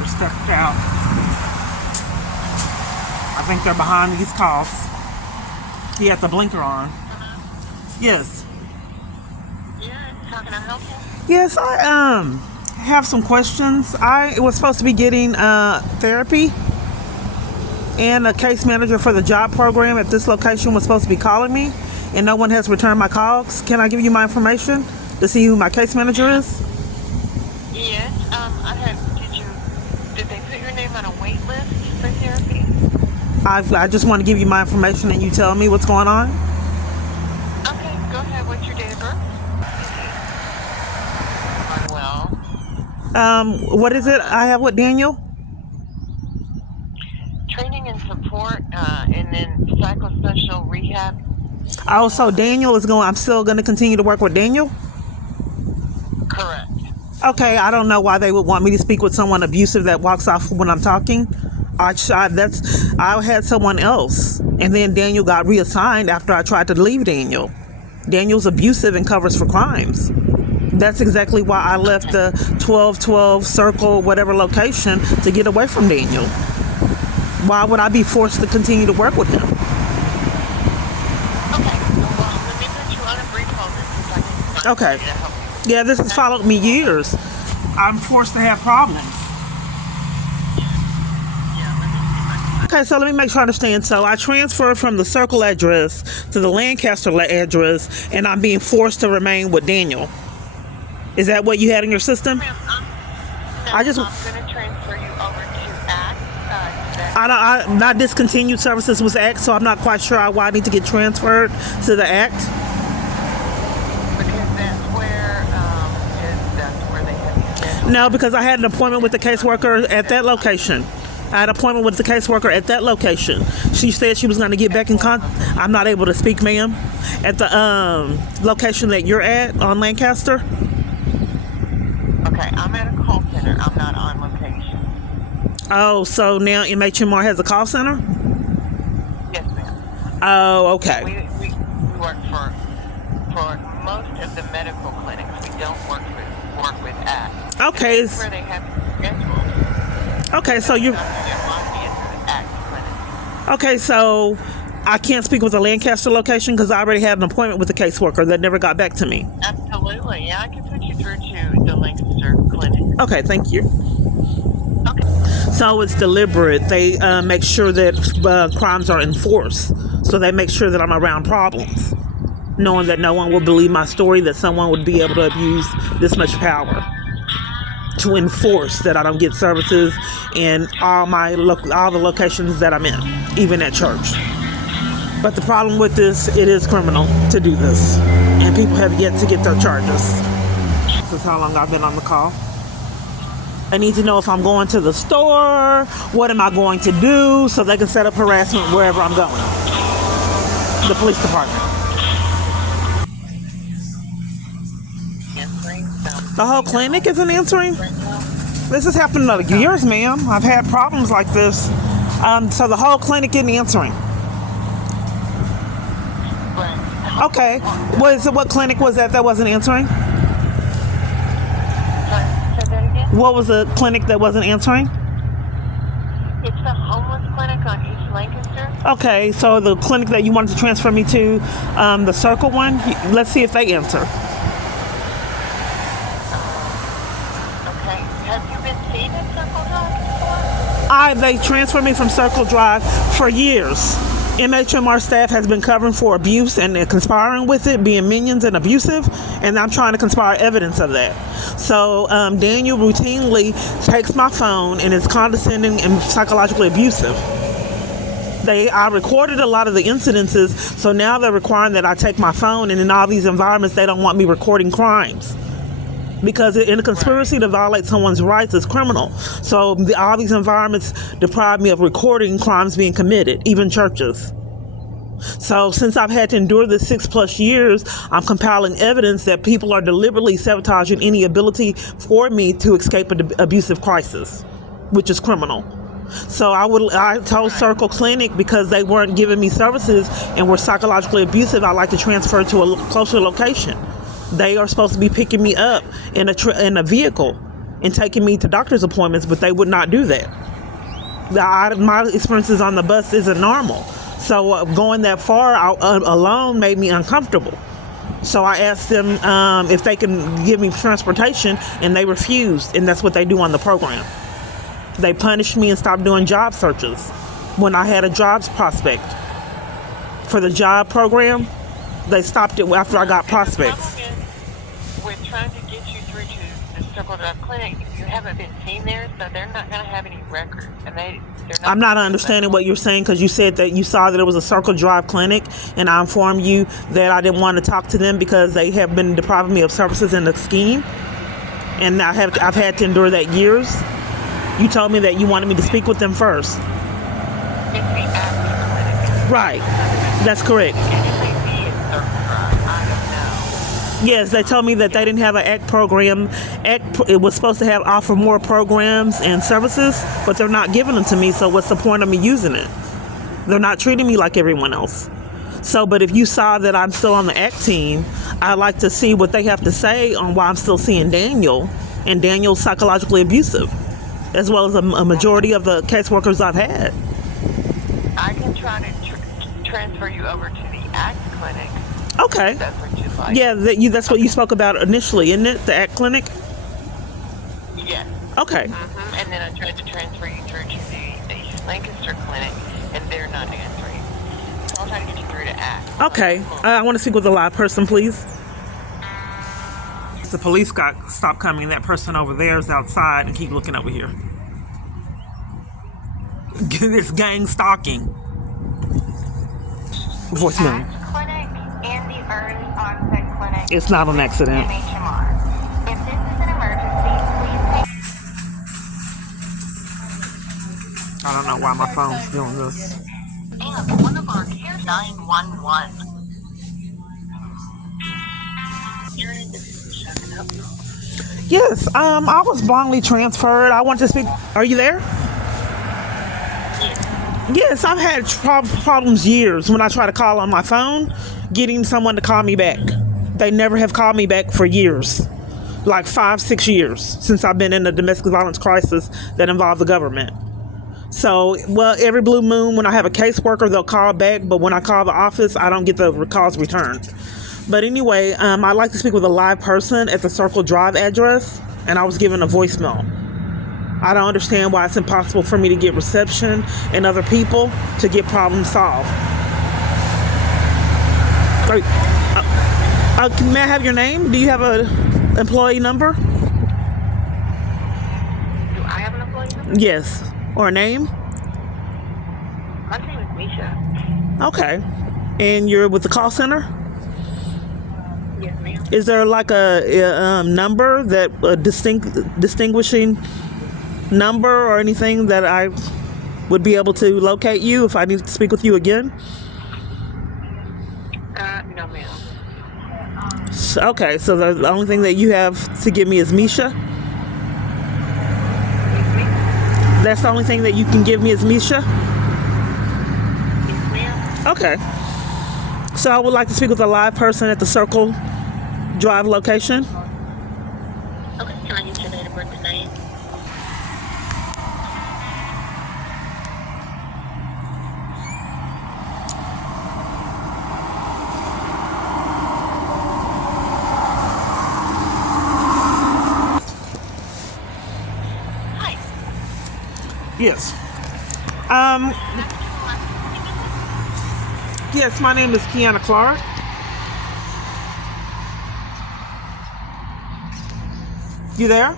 They're stepped out. I think they're behind these costs. He had the blinker on. Yes. Yes, how can I help you? Yes, I have some questions. I was supposed to be getting therapy, and a case manager for the job program at this location was supposed to be calling me, and no one has returned my calls. Can I give you my information to see who my case manager is? Yes, did they put your name on a wait list for therapy? I just want to give you my information and you tell me what's going on. Okay, go ahead. What's your date of birth? Well. What is it? I have what, Daniel? Training and support, and then psychosocial rehab. Oh, so Daniel is going, I'm still going to continue to work with Daniel? Correct. Okay, I don't know why they would want me to speak with someone abusive that walks off when I'm talking. I had someone else, and then Daniel got reassigned after I tried to leave Daniel. Daniel's abusive and covers for crimes. That's exactly why I left the 1212 Circle, whatever location, to get away from Daniel. Why would I be forced to continue to work with him? Okay, well, let me put you on a brief hold and see if I can Okay. to help you. Yeah, this has followed me years. I'm forced to have problems. Okay, so let me make sure I understand. So I transferred from the Circle address to the Lancaster address, and I'm being forced to remain with Daniel. Is that what you had in your system? I'm going to transfer you over to ACT. Not discontinued services was ACT, so I'm not quite sure why I need to get transferred to the ACT. Because that's where they have you scheduled. No, because I had an appointment with the caseworker at that location. I had an appointment with the caseworker at that location. She said she was going to get back in contact. I'm not able to speak, ma'am. At the location that you're at on Lancaster. Okay, I'm at a call center. I'm not on location. Oh, so now MHMR has a call center? Yes, ma'am. Oh, okay. We work for most of the medical clinics. We don't work with ACT. Okay. That's where they have you scheduled. Okay, so you. Okay, so I can't speak with the Lancaster location because I already had an appointment with the caseworker that never got back to me. Absolutely, yeah, I can put you through to the Lancaster clinic. Okay, thank you. Okay. So it's deliberate. They make sure that crimes are enforced. So they make sure that I'm around problems, knowing that no one will believe my story, that someone would be able to abuse this much power to enforce that I don't get services in all the locations that I'm in, even at church. But the problem with this, it is criminal to do this, and people have yet to get their charges. This is how long I've been on the call. I need to know if I'm going to the store, what am I going to do, so they can set up harassment wherever I'm going. The police department. The whole clinic isn't answering? This has happened in years, ma'am. I've had problems like this. So the whole clinic isn't answering. Okay. What clinic was that wasn't answering? What was the clinic that wasn't answering? It's the homeless clinic on East Lancaster. Okay, so the clinic that you wanted to transfer me to, the Circle one, let's see if they answer. They transferred me from Circle Drive for years. MHMR Staff has been covering for abuse and conspiring with it, being minions and abusive, and I'm trying to conspire evidence of that. So Daniel routinely takes my phone and is condescending and psychologically abusive. I recorded a lot of the incidences, so now they're requiring that I take my phone, and in all these environments they don't want me recording crimes. Because in a conspiracy to violate someone's rights is criminal. So all these environments deprive me of recording crimes being committed, even churches. So since I've had to endure this 6+ years, I'm compiling evidence that people are deliberately sabotaging any ability for me to escape an abusive crisis, which is criminal. So I told Circle Clinic, because they weren't giving me services and were psychologically abusive, I'd like to transfer to a closer location. They are supposed to be picking me up in a vehicle and taking me to doctor's appointments, but they would not do that. My experiences on the bus isn't normal. So going that far out, alone made me uncomfortable. So I asked them if they can give me transportation, and they refused, and that's what they do on the program. They punished me and stopped doing job searches when I had a jobs prospect. For the job program, they stopped it after I got prospects. The problem is, we're trying to get you through to the Circle Drive Clinic. You haven't been seen there, so they're not going to have any records. And they're not. I'm not understanding what you're saying, because you said that you saw that it was a Circle Drive Clinic, and I informed you that I didn't want to talk to them because they have been depriving me of services in the scheme, and I've had to endure that years. You told me that you wanted me to speak with them first. It's the active clinic. Right. That's correct. And it may be a Circle Drive. I don't know. Yes, they told me that they didn't have an ACT program. It was supposed to offer more programs and services, but they're not giving them to me, so what's the point of me using it? They're not treating me like everyone else. So, but if you saw that I'm still on the ACT team, I'd like to see what they have to say on why I'm still seeing Daniel, and Daniel's psychologically abusive, as well as a majority of the caseworkers I've had. I can try to transfer you over to the ACT clinic. Okay. If that's what you'd like. Yeah, that's what you spoke about initially, isn't it? The ACT clinic? Yes. Okay. And then I tried to transfer you through to the East Lancaster clinic, and they're not answering. So I'll try to get you through to ACT. Okay. I want to speak with a live person, please. The police stopped coming. That person over there is outside and keep looking over here. This gang stalking. Voicemail. Clinic and the early onset clinic. It's not an accident. MHMR. If this is an emergency, please take. I don't know why my phone's doing this. And one of our care 911. Yes, I was wrongly transferred. I want to speak. Are you there? Yes, I've had problems years when I try to call on my phone, getting someone to call me back. They never have called me back for years, like 5-6 years since I've been in a domestic violence crisis that involved the government. So, well, every blue moon when I have a caseworker, they'll call back, but when I call the office, I don't get the calls returned. But anyway, I'd like to speak with a live person at the Circle Drive address, and I was given a voicemail. I don't understand why it's impossible for me to get reception and other people to get problems solved. May I have your name? Do you have an employee number? Do I have an employee number? Yes. Or a name? My name is Misha. Okay. And you're with the call center? Yes, ma'am. Is there like a number, that a distinguishing number or anything that I would be able to locate you if I need to speak with you again? No, ma'am. Okay, so the only thing that you have to give me is Misha? That's the only thing that you can give me is Misha? Yes, ma'am. Okay. So I would like to speak with a live person at the Circle Drive location. Okay, can I get your date of birth and name? Hi. Yes. Yes, my name is Kiana Clark. You there?